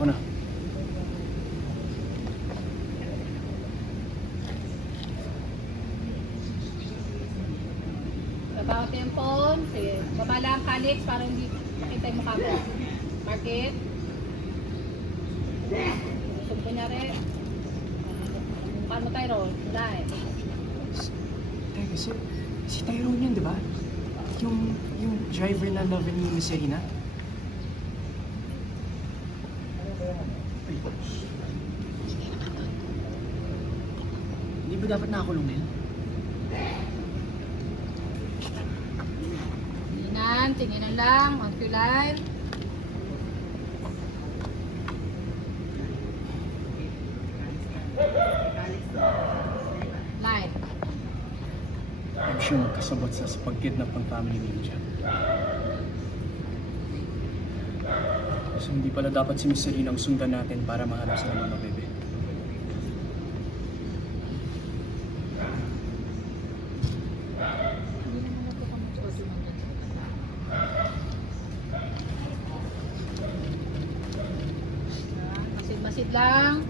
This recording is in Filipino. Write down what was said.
Ako na. Baba ko yung phone. Sige. Baba lang, Calix, para hindi makita yung mukha mo. Mark it. Gusto ko niya rin. Mukha mo, Tyrone. Dahil. Teka, si Tyrone yan, di ba? Yung driver na love ni Miss Serena? Hindi ba dapat nakakulong na yun? Tinginan lang. On to line. Line. I'm sure magkasabot sa pag-kidnap ng family ni Jan. So hindi pala dapat si Miss Serena ang sundan natin para mahanap sila mga bebe. Masid lang.